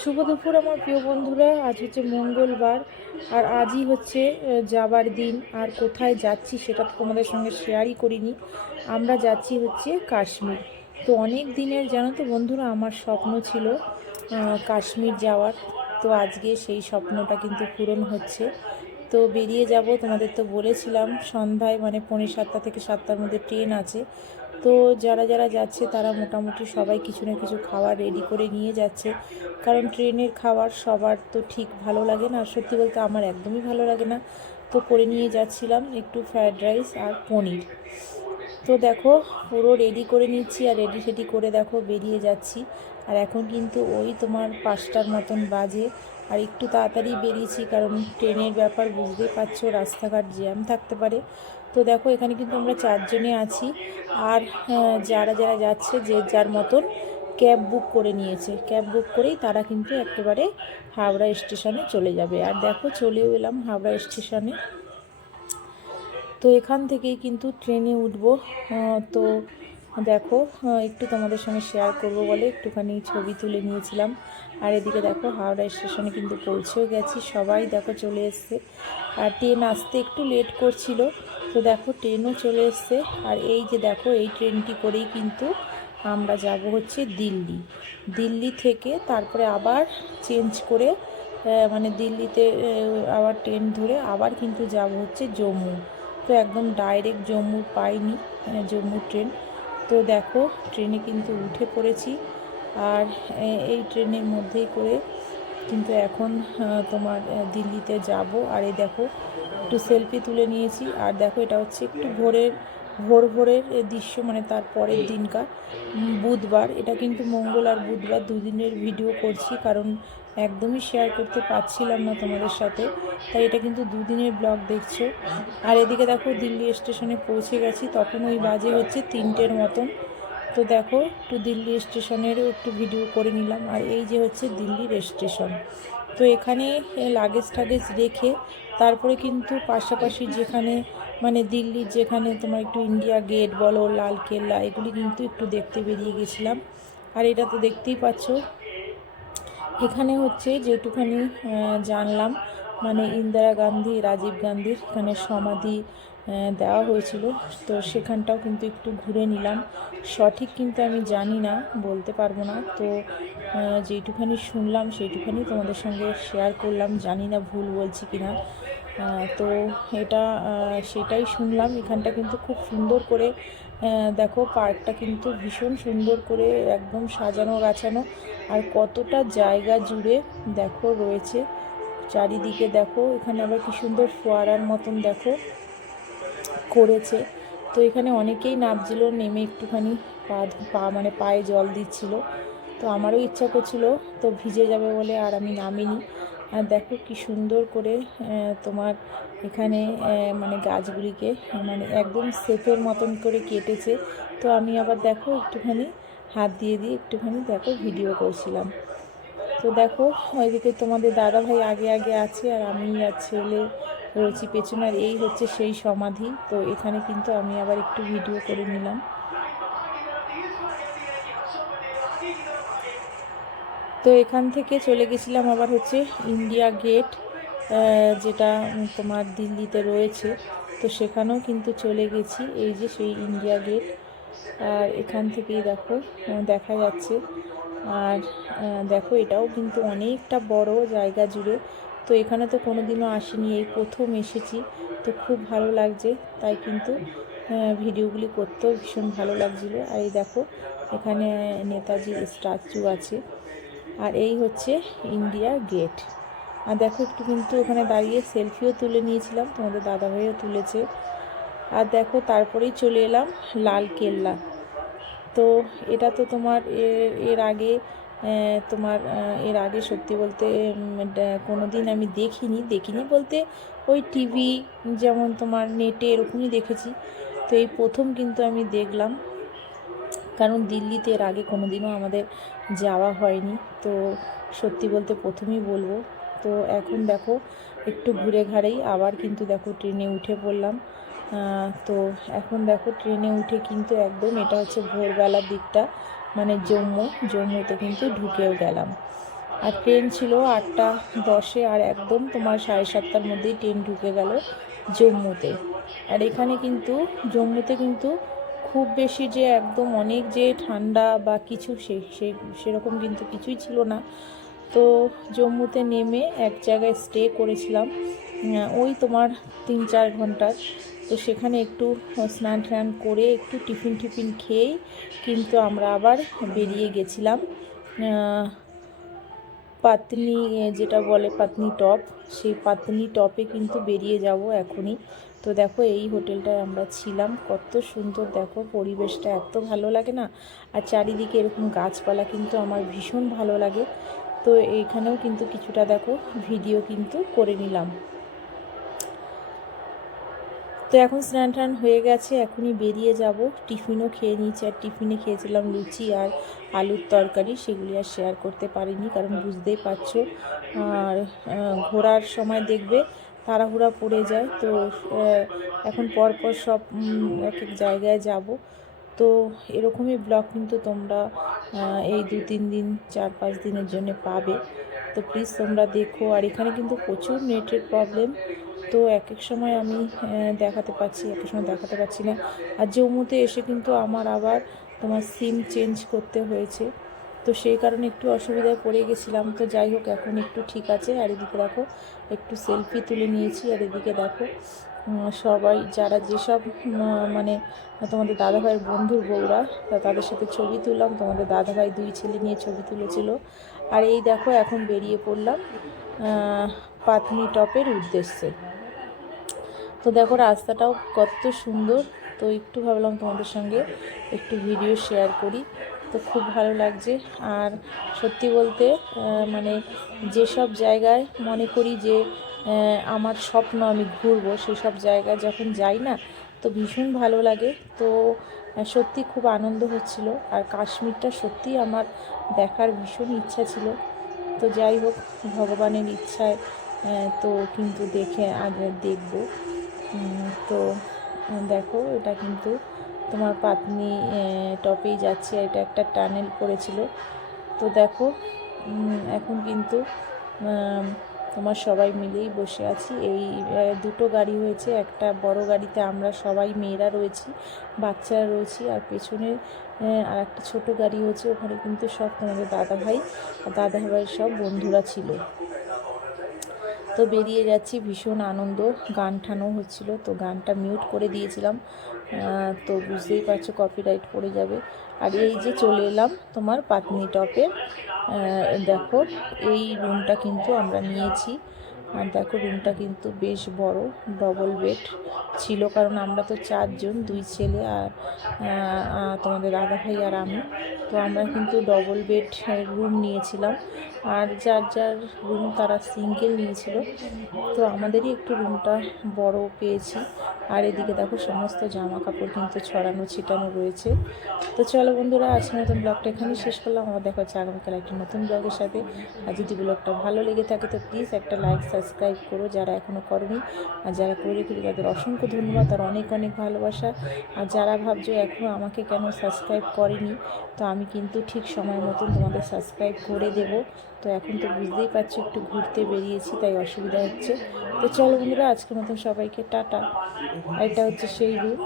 শুভ দুপুর আমার প্রিয় বন্ধুরা। আজ হচ্ছে মঙ্গলবার আর আজই হচ্ছে যাবার দিন। আর কোথায় যাচ্ছি সেটা তো তোমাদের সঙ্গে শেয়ারই করিনি। আমরা যাচ্ছি হচ্ছে কাশ্মীর। তো অনেক দিনের, জানো তো বন্ধুরা, আমার স্বপ্ন ছিল কাশ্মীর যাওয়ার। তো আজকে সেই স্বপ্নটা কিন্তু পূরণ হচ্ছে। তো বেরিয়ে যাব, তোমাদের তো বলেছিলাম, সন্ধ্যায় মানে পৌনে সাতটা থেকে সাতটার মধ্যে ট্রেন আছে। তো যারা যারা যাচ্ছে তারা মোটামুটি সবাই কিছু না কিছু খাবার রেডি করে নিয়ে যাচ্ছে। কারণ ট্রেনের খাবার সবার তো ঠিক ভালো লাগে না। সত্যি বলতে আমার একদমই ভালো লাগে না। তো করে নিয়ে যাচ্ছিলাম একটু ফ্রায়েড রাইস আর পনির। তো দেখো, পুরো রেডি করে নিচ্ছি আর রেডি সেডি করে দেখো বেরিয়ে যাচ্ছি। আর এখন কিন্তু ওই তোমার পাঁচটার মতন বাজে। আর একটু তাড়াতাড়ি বেরিয়েছি, কারণ ট্রেনের ব্যাপার বুঝতেই পারছ, রাস্তাঘাট জ্যাম থাকতে পারে। তো দেখো, এখানে কিন্তু আমরা চারজনে আছি। আর যারা যারা যাচ্ছে, যে যার মতন ক্যাব বুক করে নিয়েছে। ক্যাব বুক করেই তারা কিন্তু একেবারে হাওড়া স্টেশনে চলে যাবে। আর দেখো, চলেও এলাম হাওড়া স্টেশনে। তো এখান থেকেই কিন্তু ট্রেনে উঠব। তো দেখো একটু তোমাদের সঙ্গে শেয়ার করব বলে একটুখানি ছবি তুলে নিয়েছিলাম। আর এদিকে দেখো, হাওড়া স্টেশনে কিন্তু পৌঁছেও গেছি। সবাই দেখো চলে এসছে। আর ট্রেন আসতে একটু লেট করছিল। তো দেখো, ট্রেনও চলে এসছে। আর এই যে দেখো, এই ট্রেনটি করেই কিন্তু আমরা যাব হচ্ছে দিল্লি। দিল্লি থেকে তারপরে আবার চেঞ্জ করে মানে দিল্লিতে আবার ট্রেন ধরে আবার কিন্তু যাব হচ্ছে জম্মু। তো একদম ডাইরেক্ট জম্মু পাইনি মানে জম্মু ট্রেন। তো দেখো, ট্রেনে কিন্তু উঠে পড়েছি। আর এই ট্রেনের মধ্যেই করে কিন্তু এখন তোমার দিল্লিতে যাব। আর এই দেখো, একটু সেলফি তুলে নিয়েছি। আর দেখো, এটা হচ্ছে একটু ভোরের, ভোর ভোরের দৃশ্য মানে তার পরের দিনকার বুধবার। এটা কিন্তু মঙ্গল আর বুধবার দুদিনের ভিডিও করছি, কারণ একদমই শেয়ার করতে পারছিলাম না তোমাদের সাথে। তাই এটা কিন্তু দুদিনের ব্লগ দেখছ? আর এদিকে দেখো, দিল্লি স্টেশনে পৌঁছে গেছি। তখন ওই বাজে হচ্ছে তিনটের মতন। তো দেখো, একটু দিল্লি স্টেশনেরও একটু ভিডিও করে নিলাম। আর এই যে হচ্ছে দিল্লির স্টেশন। তো এখানে লাগেজ টাগেজ রেখে তারপরে কিন্তু পাশাপাশি যেখানে মানে দিল্লির যেখানে তোমার একটু ইন্ডিয়া গেট বলো, লাল কেল্লা, এগুলি কিন্তু একটু দেখতে বেরিয়ে গেছিলাম। আর এটা তো দেখতেই পাচ্ছ। এখানে হচ্ছে যেটুখানি জানলাম মানে ইন্দিরা গান্ধী, রাজীব গান্ধীর এখানে সমাধি দেওয়া হয়েছিল। তো সেখানটাও কিন্তু একটু ঘুরে নিলাম। সঠিক কিন্তু আমি জানি না, বলতে পারব না। তো যেইটুখানি শুনলাম সেইটুখানি তোমাদের সঙ্গে শেয়ার করলাম। জানি না ভুল বলছি কি না তো এটা সেটাই শুনলাম। এখানটা কিন্তু খুব সুন্দর করে দেখো পার্কটা কিন্তু ভীষণ সুন্দর করে একদম সাজানো গাছানো। আর কতটা জায়গা জুড়ে দেখো রয়েছে। চারিদিকে দেখো, এখানে আবার কি সুন্দর ফোয়ারার মতন দেখো। করেছে। তো এখানে অনেকেই নামছিল নেমে একটুখানি পা পা মানে পায়ে জল দিচ্ছিল। তো আমারও ইচ্ছা করছিল, তো ভিজে যাবে বলে আর আমি নামিনি। আর দেখো কি সুন্দর করে তোমার এখানে মানে গাছগুলিকে মানে একদম সেফের মতন করে কেটেছে। তো আমি আবার দেখো একটুখানি হাত দিয়ে দিয়ে একটুখানি দেখো ভিডিও করছিলাম। তো দেখো, ওইদিকে তোমাদের দাদা ভাই আগে আগে আছে আর আমি আর ছেলে রয়েছি পেছনে আর এই হচ্ছে সেই সমাধি। তো এখানে কিন্তু আমি আবার একটু ভিডিও করে নিলাম। তো এখান থেকে চলে গেছিলাম আবার হচ্ছে ইন্ডিয়া গেট যেটা তোমার দিল্লিতে রয়েছে। তো সেখানেও কিন্তু চলে গেছি, এই যে সেই ইন্ডিয়া গেট। আর এখান থেকেই দেখো দেখা যাচ্ছে। আর দেখো এটাও কিন্তু অনেকটা বড় জায়গা জুড়ে। তো এখানে তো কোনো দিনও আসিনি, এই প্রথম এসেছি। তো খুব ভালো লাগছে, তাই কিন্তু ভিডিওগুলি করতেও ভীষণ ভালো লাগছিল। আর এই দেখো, এখানে নেতাজির স্ট্যাচু আছে। আর এই হচ্ছে ইন্ডিয়া গেট। আর দেখো, একটু কিন্তু ওখানে দাঁড়িয়ে সেলফিও তুলে নিয়েছিলাম, তোমাদের দাদাভাইও তুলেছে। আর দেখো, তারপরেই চলে এলাম লাল কেল্লা। তো এটা তো তোমার এর আগে তোমার এর আগে সত্যি বলতে কোনো দিন আমি দেখিনি দেখিনি বলতে ওই টিভি যেমন তোমার নেটে এরকমই দেখেছি। তো এই প্রথম কিন্তু আমি দেখলাম, কারণ দিল্লিতে এর আগে কোনো দিনও আমাদের যাওয়া হয়নি। তো সত্যি বলতে প্রথমেই বলব, তো এখন দেখো, একটু ঘুরে ঘাড়েই আবার কিন্তু দেখো ট্রেনে উঠে পড়লাম। তো এখন দেখো ট্রেনে উঠে কিন্তু একদম এটা হচ্ছে ভোরবেলার দিকটা। মানে জম্মু, জম্মুতে কিন্তু ঢুকেও গেলাম। আর ট্রেন ছিল আটটা দশে আর একদম তোমার সাড়ে সাতটার মধ্যেই ট্রেন ঢুকে গেল জম্মুতে। আর এখানে কিন্তু, জম্মুতে কিন্তু খুব বেশি যে একদম অনেক যে ঠান্ডা বা কিছু সে সেরকম কিন্তু কিছুই ছিল না। তো জম্মুতে নেমে এক জায়গায় স্টে করেছিলাম। ওই তোমার তিন চার ঘণ্টার তো সেখানে একটু স্নান টান করে একটু টিফিন টিফিন খেয়েই কিন্তু আমরা আবার বেরিয়ে গেছিলাম। পাতনি যেটা বলে পাতনি টপ, সেই পাতনি টপে কিন্তু বেরিয়ে যাব এখনই। তো দেখো, এই হোটেলটায় আমরা ছিলাম। কত সুন্দর, দেখো, পরিবেশটা এত ভালো লাগে না? আর চারিদিকে এরকম গাছপালা কিন্তু আমার ভীষণ ভালো লাগে। তো এইখানেও কিন্তু কিছুটা, দেখো, ভিডিও কিন্তু করে নিলাম। তো এখন স্নান টান হয়ে গেছে, এখনই বেরিয়ে যাব। টিফিনও খেয়ে নিয়েছি, আর টিফিনে খেয়েছিলাম লুচি আর আলুর তরকারি, সেগুলি আর শেয়ার করতে পারিনি, কারণ বুঝতেই পারছ। আর ঘোরার সময় দেখবে তাড়াহুড়া পড়ে যায়, তো এখন পরপর সব এক এক জায়গায় যাব। তো এরকমই ব্লগ কিন্তু তোমরা এই দু তিন দিন, চার পাঁচ দিনের জন্য পাবে। তো প্লিজ তোমরা দেখো, আর এখানে কিন্তু প্রচুর নেটের প্রবলেম তো এক এক সময় আমি দেখাতে পাচ্ছি এক এক সময় দেখাতে পাচ্ছি না। আর জম্মুতে এসে কিন্তু আমার আবার তোমার সিম চেঞ্জ করতে হয়েছে। তো সেই কারণে একটু অসুবিধায় পড়ে গেছিলাম। তো যাই হোক, এখন একটু ঠিক আছে। আর এদিকে দেখো, একটু সেলফি তুলে নিয়েছি। আর এদিকে দেখো সবাই যারা যেসব মানে তোমাদের দাদাভাইয়ের বন্ধুর বউরা তাদের সাথে ছবি তুললাম। তোমাদের দাদাভাই দুই ছেলে নিয়ে ছবি তুলেছিল। আর এই দেখো, এখন বেরিয়ে পড়লাম পাতনি টপের উদ্দেশ্যে। তো দেখো, রাস্তাটাও কত সুন্দর। তো একটু ভাবলাম তোমাদের সঙ্গে একটু ভিডিও শেয়ার করি। তো খুব ভালো লাগছে। আর সত্যি বলতে মানে যেসব জায়গায় মনে করি যে আমার স্বপ্ন আমি ঘুরবো, সেসব জায়গায় যখন যাই না, তো ভীষণ ভালো লাগে। তো সত্যি খুব আনন্দ হচ্ছিল। আর কাশ্মীরটা সত্যিই আমার দেখার ভীষণ ইচ্ছা ছিল। তো যাই হোক, ভগবানের ইচ্ছায় তো কিন্তু দেখে আগে দেখব। তো দেখো, এটা কিন্তু তোমার পাতনি টপেই যাচ্ছে, এটা একটা টানেল পড়েছিল। তো দেখো এখন কিন্তু তোমার সবাই মিলেই বসে আছি। এই দুটো গাড়ি হয়েছে, একটা বড় গাড়িতে আমরা সবাই মেয়েরা রয়েছি, বাচ্চারা রয়েছি, আর পেছনের আর একটা ছোটো গাড়ি হয়েছে, ওখানে কিন্তু সব তোমাদের দাদাভাই, দাদাভাইয়ের সব বন্ধুরা ছিল। তো বেরিয়ে যাচ্ছি ভীষণ আনন্দ। গান ঠানো হচ্ছিল, তো গানটা মিউট করে দিয়েছিলাম। তো বুঝতেই পারছ কপিরাইট পড়ে যাবে। আর এই যে চলে এলাম তোমার পাতনি টপে। দেখো, এই রুমটা কিন্তু আমরা নিয়েছি। আর দেখো রুমটা কিন্তু বেশ বড় ডবল বেড ছিল কারণ আমরা তো চারজন, দুই ছেলে আর তোমাদের দাদা ভাই আর আমি। তো আমরা কিন্তু ডবল বেড রুম নিয়েছিলাম। আর যার যার রুম তারা সিঙ্গেল নিয়েছিল। তো আমাদেরই একটু রুমটা বড় পেয়েছি। আর এদিকে দেখো সমস্ত জামা কাপড় কিন্তু ছড়ানো, ছিটানো রয়েছে। তো চলো বন্ধুরা, আজকের নতুন ব্লগটা এখানেই শেষ করলাম। আমার দেখা হচ্ছে আগামীকাল একটা নতুন ব্লগের সাথে। আর যদি ব্লগটা ভালো লেগে থাকে, তো প্লিজ একটা লাইক সাবস্ক্রাইব করো যারা এখনও করনি। আর যারা করে রেখেছে, তাদের অসংখ্য ধন্যবাদ আর অনেক অনেক ভালোবাসা। আর যারা ভাবছ এখনও আমাকে কেন সাবস্ক্রাইব করেনি, তো আমি কিন্তু ঠিক সময় মতন তোমাদের সাবস্ক্রাইব করে দেব। তো এখন তো বুঝতেই পারছি, একটু ঘুরতে বেরিয়েছি, তাই অসুবিধা হচ্ছে। তো চলো বন্ধুরা, আজকের মতন সবাইকে টাটা। এটা হচ্ছে সেই রুম